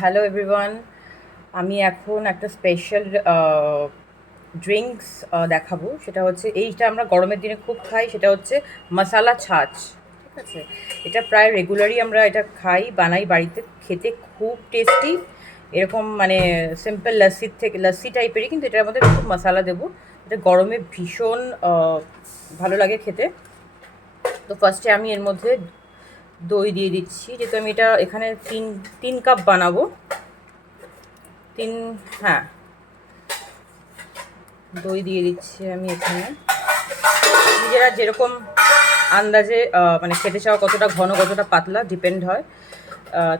Hello everyone. আমি এখন একটা স্পেশাল ড্রিঙ্কস দেখাবো। সেটা হচ্ছে এইটা আমরা গরমের দিনে খুব খাই, সেটা হচ্ছে মশালা ছাঁচ। ঠিক আছে, এটা প্রায় রেগুলারই আমরা এটা খাই, বানাই বাড়িতে, খেতে খুব টেস্টি। এরকম মানে সিম্পল লস্যির থেকে লস্যি টাইপেরই, কিন্তু এটার মধ্যে খুব মশালা দেবো। এটা গরমে ভীষণ ভালো লাগে খেতে। তো ফার্স্টে আমি এর মধ্যে দই দিয়ে দিচ্ছি, যেহেতু আমি এটা এখানে তিন তিন কাপ বানাবো। তিন, হ্যাঁ, দই দিয়ে দিচ্ছি আমি এখানে। নিজেরা যেরকম আন্দাজে মানে খেতে চাও, কতটা ঘন কতটা পাতলা ডিপেন্ড হয়,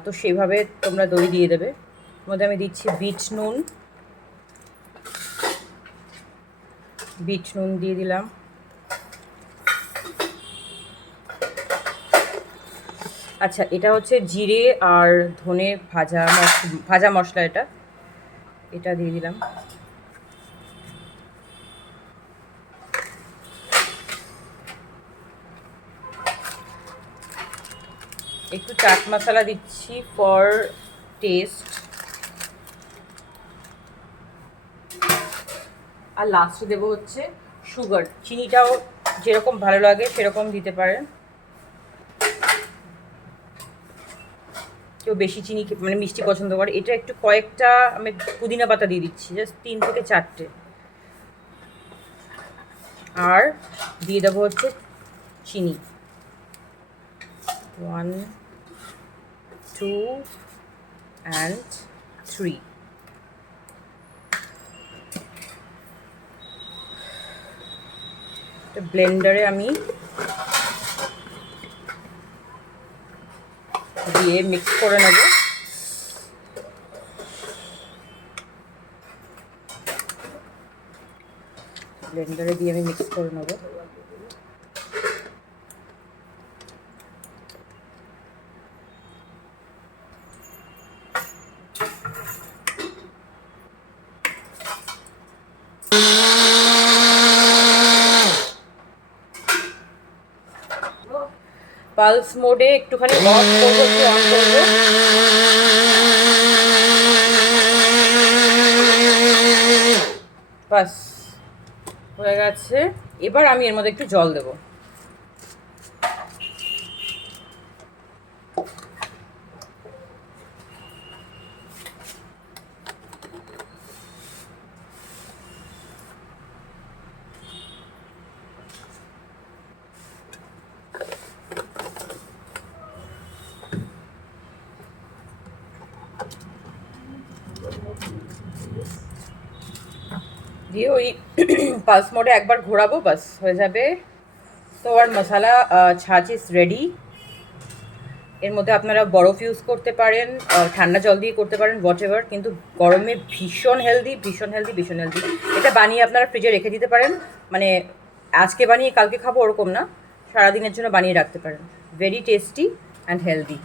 তো সেইভাবে তোমরা দই দিয়ে দেবে। এর মধ্যে আমি দিচ্ছি বিট নুন দিয়ে দিলাম। আচ্ছা, এটা হচ্ছে জিরে আর ধনে ভাজা মশলা, এটা এটা দিয়ে দিলাম। একটু চাট মশলা দিচ্ছি ফর টেস্ট। আর লাস্টে দেবো হচ্ছে সুগার, চিনিটাও যেরকম ভালো লাগে সেরকম দিতে পারেন। কেউ বেশি চিনি মানে মিষ্টি পছন্দ করে, এটা একটু কয়েকটা আমি পুদিনা পাতা দিয়ে দিচ্ছি, জাস্ট 3 থেকে 4টে। আর দিয়ে দেবো হচ্ছে চিনি, 1 2 and 3। ব্লেন্ডারে আমি দিয়ে মিক্স করে নেব। ব্লেন্ডারে দিয়ে আমি মিক্স করে নেব। পালস মোডে একটুখানি অন করবো, বাস হয়ে গেছে। এবার আমি এর মধ্যে একটু জল দেবো। দিয়ে ওই পালস মোডে একবার ঘোরাবো, বাস হয়ে যাবে। তো আর মশালা ছাঁচ ইজ রেডি। এর মধ্যে আপনারা বরফ ইউজ করতে পারেন, ঠান্ডা জল দিয়ে করতে পারেন, হোয়াট এভার, কিন্তু গরমে ভীষণ হেলদি, ভীষণ হেলদি, ভীষণ হেলদি। এটা বানিয়ে আপনারা ফ্রিজে রেখে দিতে পারেন, মানে আজকে বানিয়ে কালকে খাবো ওরকম না, সারাদিনের জন্য বানিয়ে রাখতে পারেন। Very tasty and healthy.